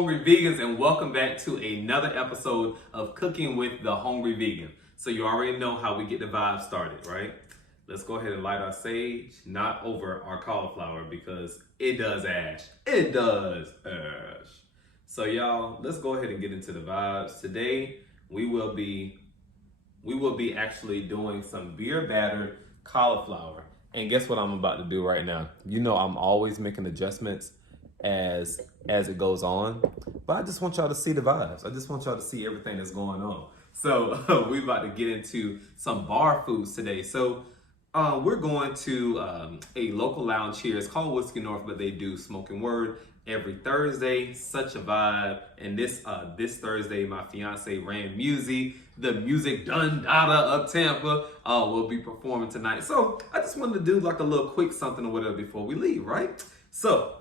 hungry vegans, and welcome back to another episode of Cooking with the Hungry Vegan. So you already know how we get the vibe started, right? Let's go ahead and light our sage, not over our cauliflower because it does ash. It does ash. So y'all, let's go ahead and get into the vibes. Today we will be actually doing some beer battered cauliflower. And guess what I'm about to do right now? You know I'm always making adjustments as it goes on, but I just want y'all to see the vibes. I just want y'all to see everything that's going on. So we're about to get into some bar foods today. So we're going to a local lounge here. It's called Whiskey North, but they do Smoking Word every Thursday. Such a vibe. And this Thursday, my fiance Ran Musi, the Music Dun Dada of Tampa, will be performing tonight. So I just wanted to do like a little quick something or whatever before we leave, right? So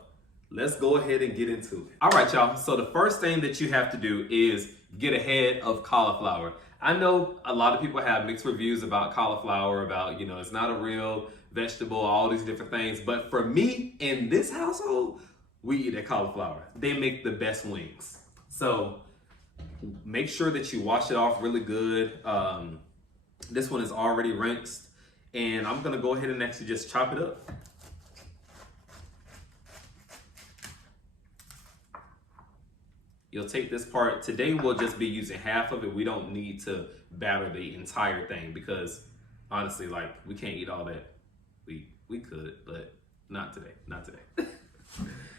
let's go ahead and get into it. All right, y'all. So the first thing that you have to do is get a head of cauliflower. I know a lot of people have mixed reviews about cauliflower, about, it's not a real vegetable, all these different things. But for me, in this household, we eat that cauliflower. They make the best wings. So make sure that you wash it off really good. This one is already rinsed. And I'm going to go ahead and actually just chop it up. You'll take this part. Today we'll just be using half of it. We don't need to batter the entire thing because honestly, like, we can't eat all that. We could, but not today, not today.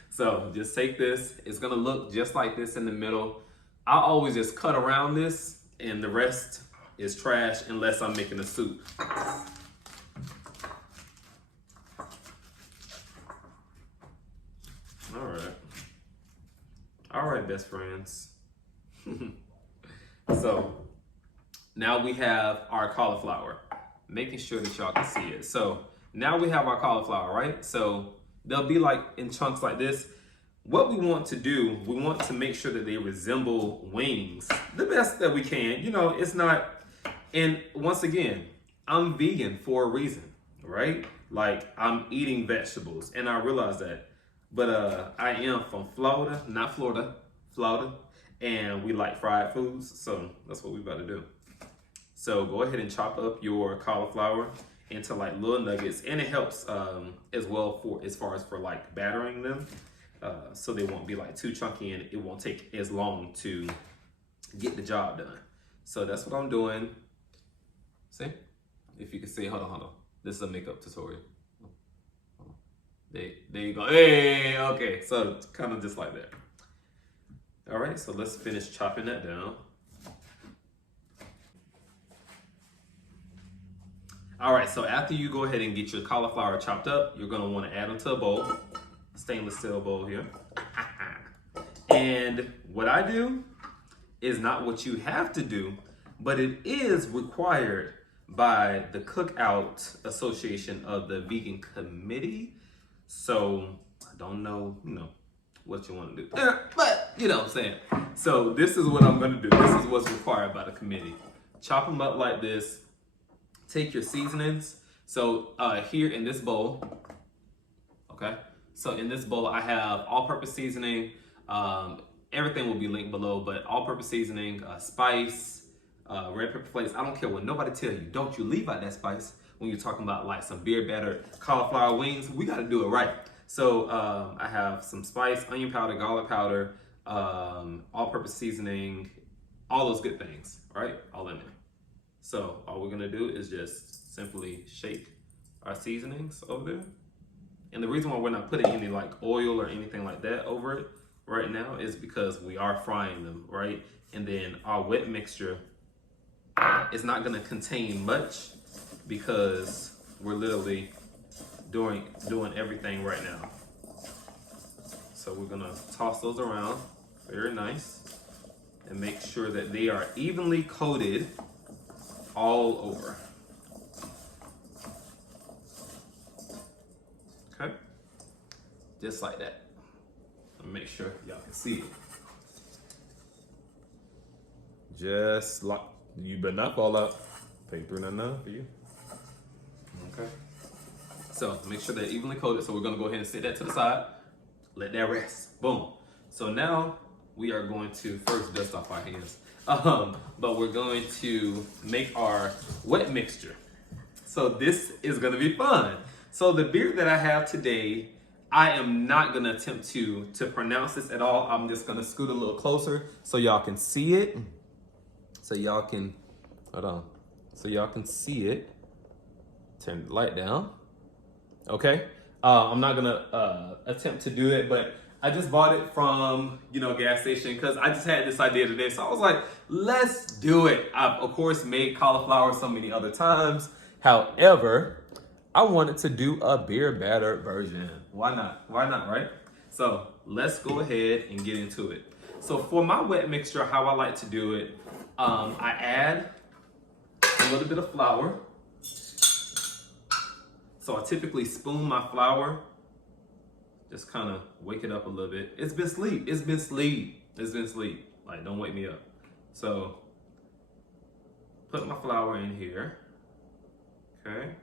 So just take this. It's gonna look just like this in the middle. I always just cut around this and the rest is trash unless I'm making a soup. All right, best friends. So now we have our cauliflower, making sure that y'all can see it. So now we have our cauliflower, right? So they'll be like in chunks like this. What we want to do, we want to make sure that they resemble wings the best that we can. It's not, and once again, I'm vegan for a reason, right? Like, I'm eating vegetables and I realize that. But I am from Florida, not Florida, Florida, and we like fried foods, so that's what we about to do. So go ahead and chop up your cauliflower into like little nuggets, and it helps as well as far as like battering them, so they won't be like too chunky and it won't take as long to get the job done. So that's what I'm doing. See, if you can see, hold on. This is a makeup tutorial. There you go. Hey, okay. So it's kind of just like that. All right, so let's finish chopping that down. All right, so after you go ahead and get your cauliflower chopped up, you're gonna wanna add them to a bowl, stainless steel bowl here. And what I do is not what you have to do, but it is required by the Cookout Association of the Vegan Committee. So I don't know, what you want to do, but you know what I'm saying. So this is what I'm going to do. This is what's required by the committee. Chop them up like this. Take your seasonings. So here in this bowl, okay. So in this bowl, I have all-purpose seasoning. Everything will be linked below, but all-purpose seasoning, spice, red pepper flakes. I don't care what nobody tell you. Don't you leave out that spice. When you're talking about like some beer battered cauliflower wings, we got to do it right. So I have some spice, onion powder, garlic powder, all-purpose seasoning, all those good things, right? All in there. So all we're gonna do is just simply shake our seasonings over there. And the reason why we're not putting any like oil or anything like that over it right now is because we are frying them, right? And then our wet mixture is not gonna contain much, because we're literally doing everything right now. So we're gonna toss those around very nice and make sure that they are evenly coated all over. Okay, just like that. Make sure y'all can see it. Just like, you better not fall out. Take through enough for you. Okay. So make sure they're evenly coated. So we're gonna go ahead and set that to the side. Let that rest. Boom. So now we are going to first dust off our hands. But we're going to make our wet mixture. So this is gonna be fun. So the beer that I have today, I am not gonna attempt to pronounce this at all. I'm just gonna scoot a little closer so y'all can see it. So y'all can, hold on. So y'all can see it. Turn the light down. Okay. I'm not gonna attempt to do it, but I just bought it from, gas station because I just had this idea today. So I was like, let's do it. I've of course made cauliflower so many other times. However, I wanted to do a beer batter version. Why not? Why not, right? So let's go ahead and get into it. So for my wet mixture, how I like to do it, I add a little bit of flour. So I typically spoon my flour, just kind of wake it up a little bit. It's been sleep. It's been sleep. It's been sleep. Like, don't wake me up. So put my flour in here. Okay.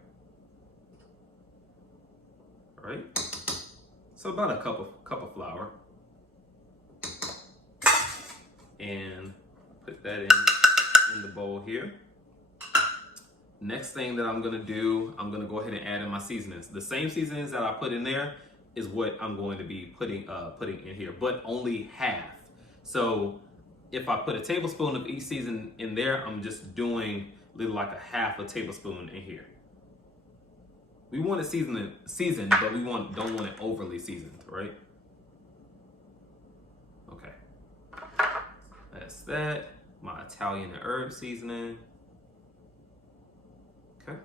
All right. So about a cup of flour. And put that in the bowl here. Next thing that I'm gonna do, I'm gonna go ahead and add in my seasonings. The same seasonings that I put in there is what I'm going to be putting in here, but only half. So if I put a tablespoon of each season in there, I'm just doing like a half a tablespoon in here. We want it seasoned, but we don't want it overly seasoned, right? Okay. That's that. My Italian and herb seasoning. Okay.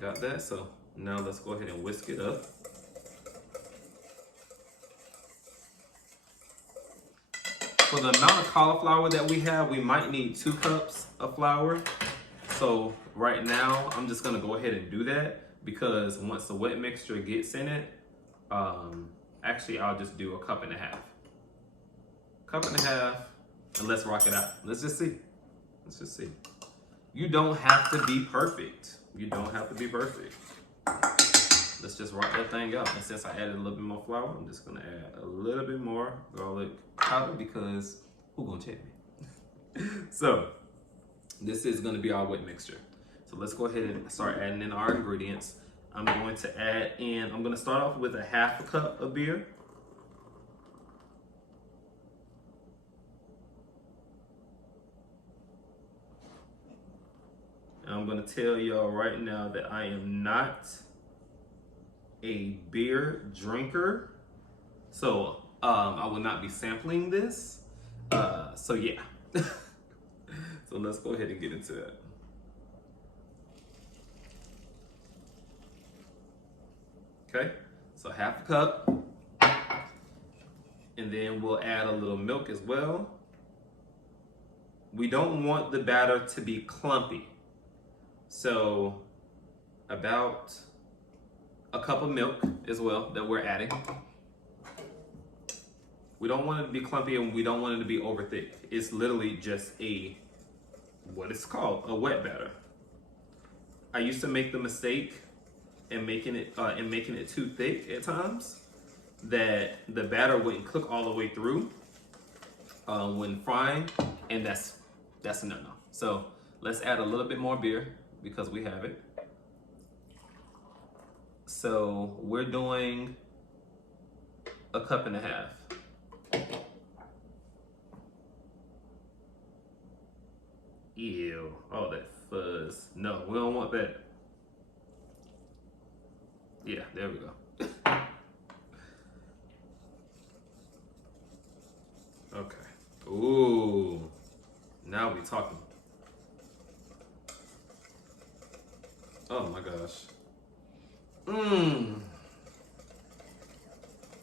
Got that. So now let's go ahead and whisk it up. For the amount of cauliflower that we have, we might need 2 cups of flour. So right now, I'm just gonna go ahead and do that because once the wet mixture gets in it, actually I'll just do 1.5 cups. 1.5 cups, and let's rock it out. Let's just see. Let's just see. You don't have to be perfect. You don't have to be perfect. Let's just rock that thing out. And since I added a little bit more flour, I'm just gonna add a little bit more garlic powder because who gonna check me? So this is gonna be our wet mixture. So let's go ahead and start adding in our ingredients. I'm going to add in, I'm gonna start off with 1/2 cup of beer. And I'm gonna tell y'all right now that I am not a beer drinker, so I will not be sampling this. So yeah. So let's go ahead and get into that. Okay, so 1/2 cup, and then we'll add a little milk as well. We don't want the batter to be clumpy, so about 1 cup of milk as well that we're adding. We don't want it to be clumpy and we don't want it to be over thick. It's literally just what it's called, a wet batter. I used to make the mistake in making it too thick at times, that the batter wouldn't cook all the way through when frying, and that's a no-no. So let's add a little bit more beer because we have it. So we're doing 1.5 cups. Ew, all that fuzz. No, we don't want that. Yeah, there we go. Okay. Ooh, now we talking. Oh my gosh.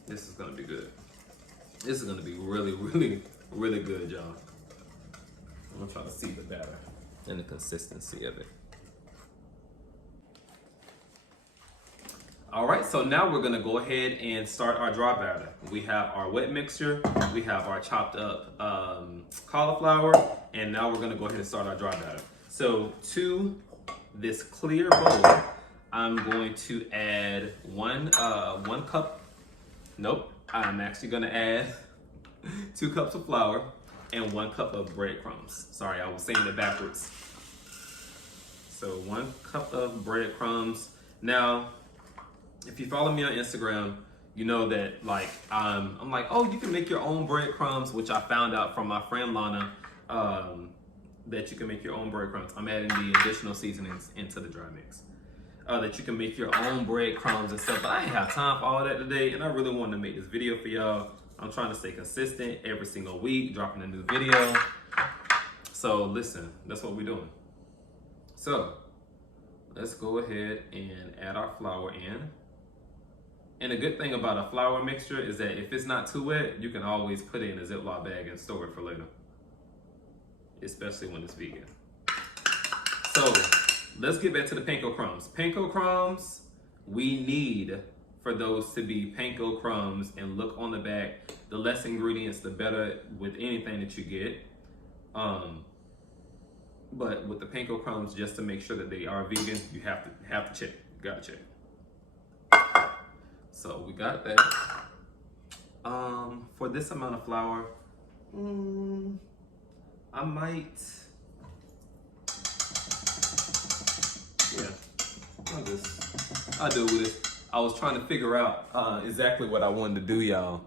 This is gonna be good. This is gonna be really, really, really good, y'all. I'm gonna try to see the batter and the consistency of it. All right, so now we're gonna go ahead and start our dry batter. We have our wet mixture, we have our chopped up cauliflower, and now we're gonna go ahead and start our dry batter. So to this clear bowl, I'm going to add one cup. Nope, I'm actually gonna add 2 cups of flour, and 1 cup of breadcrumbs. Sorry, I was saying it backwards. So 1 cup of breadcrumbs. Now, if you follow me on Instagram, you know that like I'm like, oh, you can make your own breadcrumbs, which I found out from my friend Lana, that you can make your own breadcrumbs. I'm adding the additional seasonings into the dry mix. That you can make your own breadcrumbs and stuff, but I ain't have time for all that today, and I really wanted to make this video for y'all. I'm trying to stay consistent every single week, dropping a new video. So listen, that's what we're doing. So let's go ahead and add our flour in. And the good thing about a flour mixture is that if it's not too wet, you can always put it in a Ziploc bag and store it for later, especially when it's vegan. So let's get back to the panko crumbs. Panko crumbs, we need for those to be panko crumbs, and look on the back. The less ingredients, the better with anything that you get. But with the panko crumbs, just to make sure that they are vegan, you have to check. You gotta check. So we got that. For this amount of flour, I might. Yeah, I'll do with it. I was trying to figure out exactly what I wanted to do, y'all.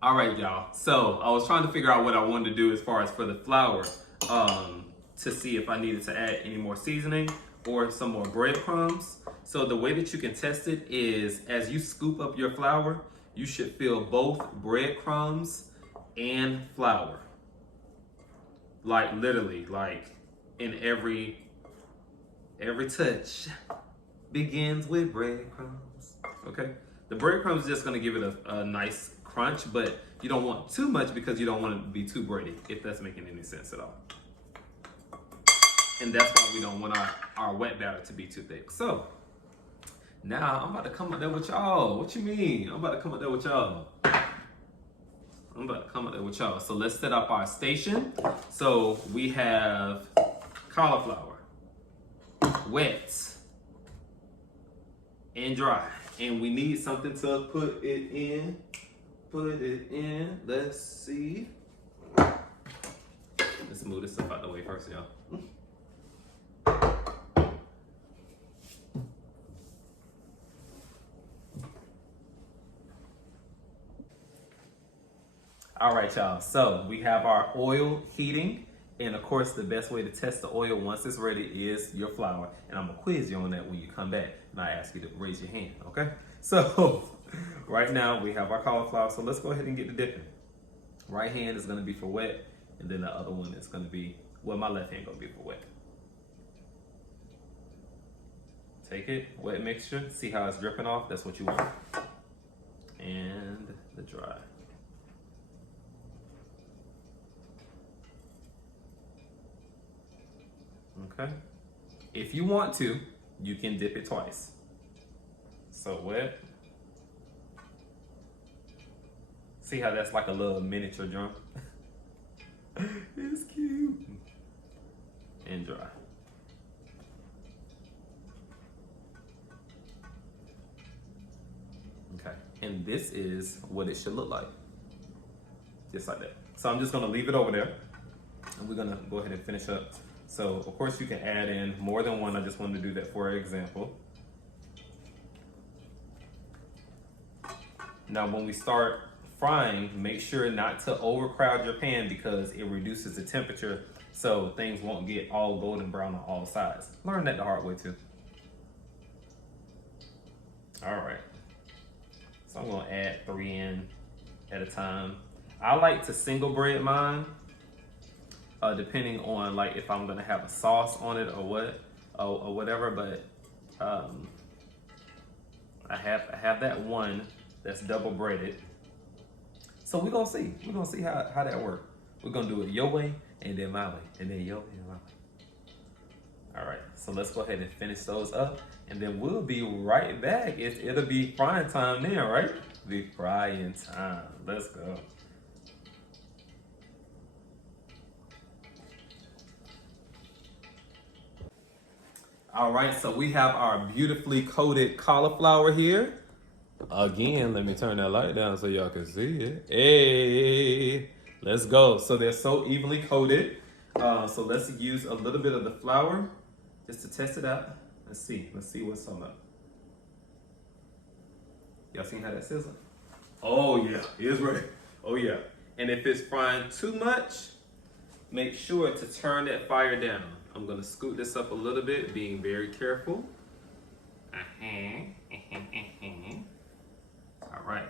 All right, y'all. So I was trying to figure out what I wanted to do as far as for the flour, to see if I needed to add any more seasoning or some more breadcrumbs. So the way that you can test it is, as you scoop up your flour, you should feel both breadcrumbs and flour. Like literally, like in every touch begins with breadcrumbs. Okay, the breadcrumbs is just gonna give it a nice crunch, but you don't want too much because you don't want it to be too bready, if that's making any sense at all. And that's why we don't want our wet batter to be too thick. So now I'm about to come up there with y'all. What you mean? I'm about to come up there with y'all. So let's set up our station. So we have cauliflower, wet and dry. And we need something to put it in. Let's see. Let's move this stuff out the way first, y'all. All right, y'all, so we have our oil heating, and of course the best way to test the oil once it's ready is your flour, and I'm gonna quiz you on that when you come back, and I ask you to raise your hand, okay? So right now we have our cauliflower, so let's go ahead and get the dipping. Right hand is gonna be for wet, and then the other one is gonna be, well, my left hand gonna be for wet. Take it, wet mixture, see how it's dripping off, that's what you want. And the dry. Okay, if you want to, you can dip it twice. So wet. See how that's like a little miniature drum? It's cute. And dry. Okay, and this is what it should look like. Just like that. So I'm just gonna leave it over there, and we're gonna go ahead and finish up. So of course you can add in more than one. I just wanted to do that for example. Now when we start frying, make sure not to overcrowd your pan because it reduces the temperature so things won't get all golden brown on all sides. Learn that the hard way too. All right, so I'm gonna add 3 in at a time. I like to single bread mine. Depending on like if I'm gonna have a sauce on it or what, or whatever, but I have that one that's double breaded. So we're gonna see how that works. We're gonna do it your way and then my way, and then your way and my way. All right, so let's go ahead and finish those up, and then we'll be right back. It'll be frying time then, right? Be frying time. Let's go. All right, so we have our beautifully coated cauliflower here. Again, let me turn that light down so y'all can see it. Hey, let's go. So they're so evenly coated. So let's use a little bit of the flour just to test it out. Let's see what's on up. Y'all seen how that sizzling? Oh yeah, it's ready. Oh yeah. And if it's frying too much, make sure to turn that fire down. I'm gonna scoot this up a little bit, being very careful. All right.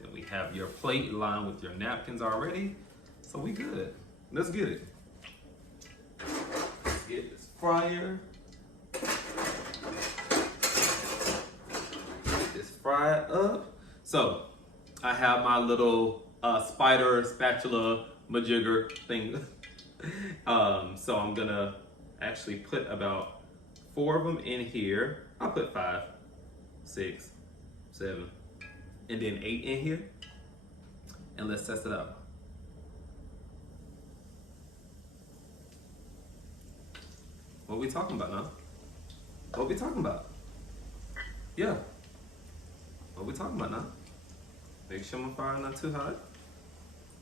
Then we have your plate lined with your napkins already. So we good. Let's get it. Let's get this fryer. Get this fry up. So I have my little spider spatula majigger thing. So I'm gonna actually put about 4 of them in here. I'll put 5, 6, 7, and then 8 in here. And let's test it out. What we talking about now? What we talking about? Yeah. What we talking about now? Make sure my fire not too hot.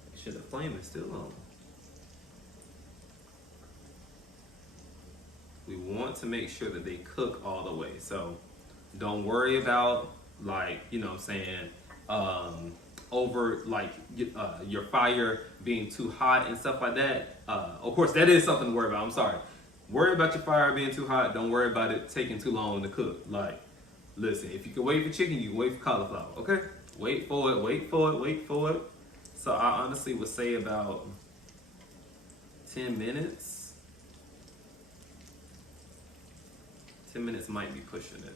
Make sure the flame is still on. We want to make sure that they cook all the way. So don't worry about, like, you know what I'm saying, over like your fire being too hot and stuff like that. Of course, that is something to worry about. I'm sorry. Worry about your fire being too hot. Don't worry about it taking too long to cook. Like, listen, if you can wait for chicken, you can wait for cauliflower, okay? Wait for it, wait for it, wait for it. So I honestly would say about 10 minutes. 10 minutes might be pushing it.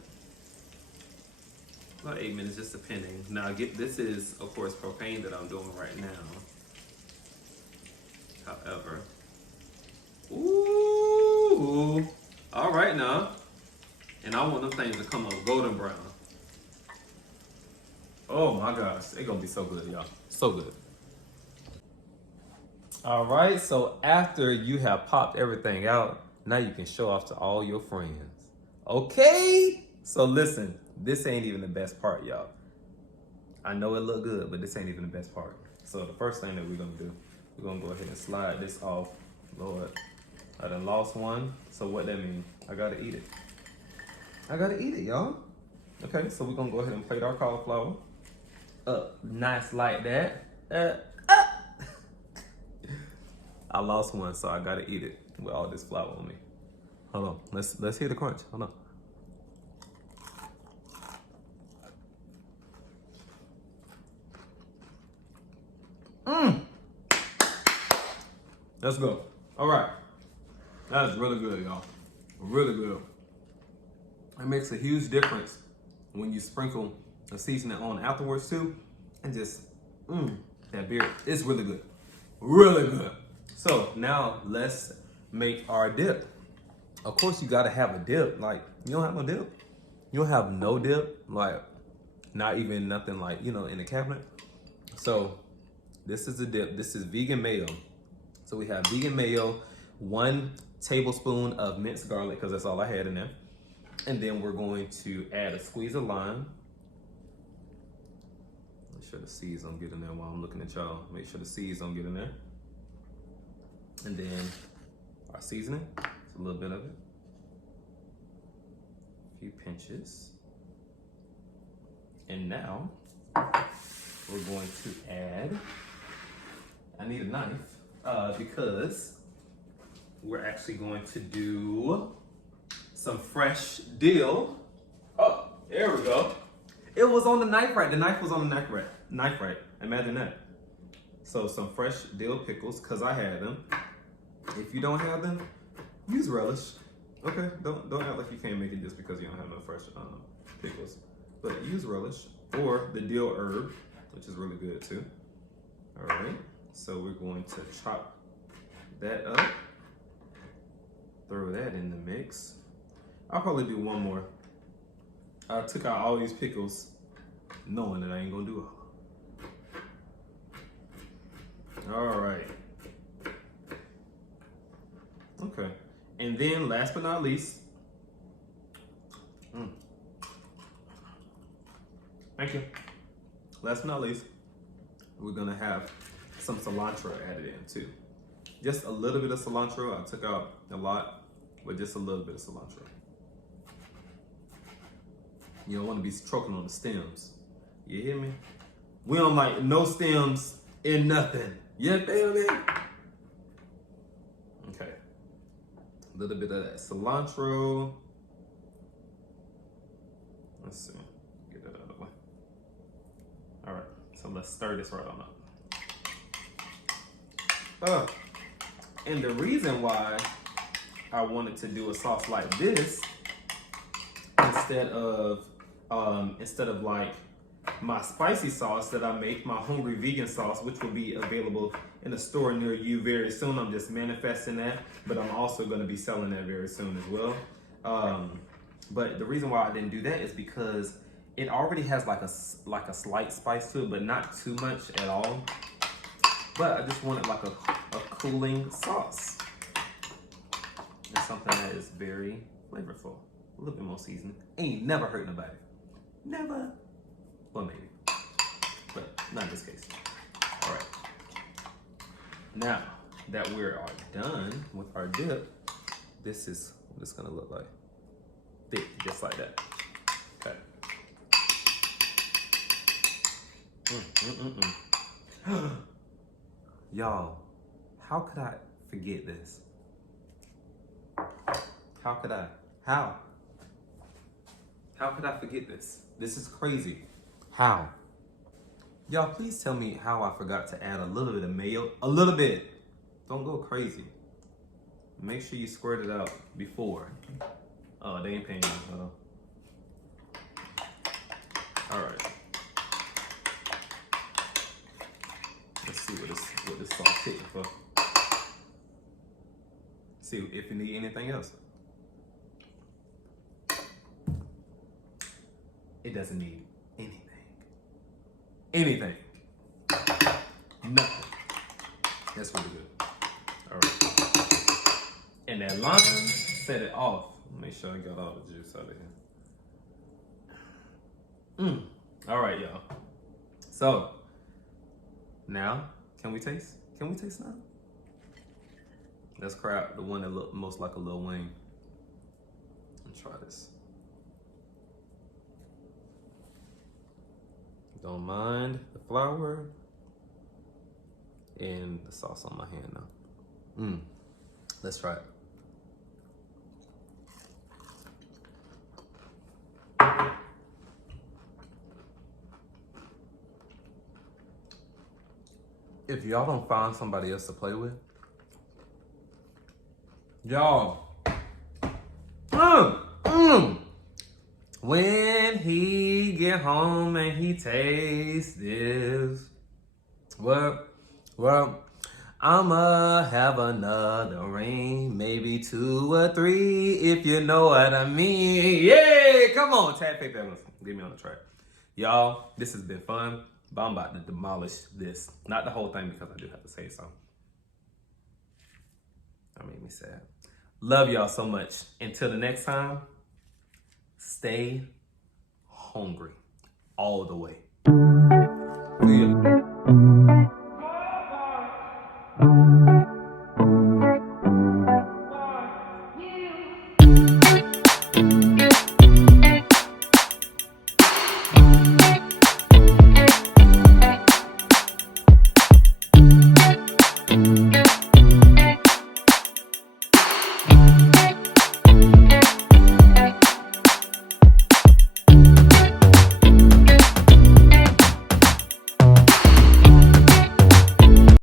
About 8 minutes, just depending. Now, this is, of course, propane that I'm doing right now. However, ooh, all right now. And I want them things to come up golden brown. Oh my gosh, it's gonna be so good, y'all. So good. All right, so after you have popped everything out, now you can show off to all your friends. Okay? So listen, this ain't even the best part, y'all. I know it look good, but this ain't even the best part. So the first thing that we're gonna do, we're gonna go ahead and slide this off. Lord, I done lost one. So what that means? I gotta eat it. I gotta eat it, y'all. Okay, so we're gonna go ahead and plate our cauliflower up nice like that. I lost one, so I gotta eat it with all this flour on me. Hold on, let's hear the crunch. Hold on. Let's go. All right, that's really good, y'all. Really good. It makes a huge difference when you sprinkle the seasoning on afterwards too, and just that beer. It's really good, really good. So now let's make our dip. Of course, you gotta have a dip. Like, you don't have no dip. You don't have no dip. Like, not even nothing like, you know, in the cabinet. So this is the dip. This is vegan mayo. So we have vegan mayo, 1 tablespoon of minced garlic, because that's all I had in there. And then we're going to add a squeeze of lime. Make sure the seeds don't get in there while I'm looking at y'all. Make sure the seeds don't get in there. And then our seasoning, just a little bit of it. A few pinches. And now we're going to add, I need a knife because we're actually going to do some fresh dill. Oh, there we go. It was on the knife rack. The knife was on the knife rack. Imagine that. So some fresh dill pickles, because I had them. If you don't have them, use relish. Okay, don't act like you can't make it just because you don't have no fresh pickles. But use relish or the dill herb, which is really good too. All right, so we're going to chop that up. Throw that in the mix. I'll probably do one more. I took out all these pickles knowing that I ain't gonna do all. All right. Okay. And then last but not least, Thank you. Last but not least, we're gonna have some cilantro added in too. Just a little bit of cilantro. I took out a lot, but just a little bit of cilantro. You don't want to be stroking on the stems. You hear me? We don't like no stems in nothing. You feel me? Okay. A little bit of that cilantro. Let's see. Get that out of the way. All right. So let's stir this right on up. And the reason why I wanted to do a sauce like this instead of like my spicy sauce that I make, my hungry vegan sauce, which will be available in a store near you very soon. I'm just manifesting that, but I'm also going to be selling that very soon as well. But the reason why I didn't do that is because it already has like a slight spice to it, but not too much at all. But I just wanted like a cooling sauce. It's something that is very flavorful. A little bit more seasoned. Ain't never hurt nobody. Never. Well, maybe. But not in this case. All right. Now that we are done with our dip, this is what it's gonna look like. Thick, just like that. Okay. Y'all, how could I forget this? How could I? How? How could I forget this? This is crazy. How? Y'all, please tell me how I forgot to add a little bit of mayo. A little bit. Don't go crazy. Make sure you squirt it out before. Oh, they ain't paying you. All right. Let's see what this sauce hitting for. See if you need anything else. It doesn't need anything. Anything. Nothing. That's really good. All right. And that lime set it off. Make sure I got all the juice out of here. All right, y'all. So now, can we taste? Can we taste now? Let's grab the one that looked most like a Lil Wayne. And try this. Don't mind the flour and the sauce on my hand now. Let's try it. If y'all don't find somebody else to play with, y'all, when he get home and he tastes this, well, I'ma have another ring, maybe 2 or 3, if you know what I mean. Yeah, come on, Tap Paper Evans, get me on the track. Y'all, this has been fun, but I'm about to demolish this. Not the whole thing, because I do have to say something. That made me sad. Love y'all so much. Until the next time, stay hungry all the way. Yeah.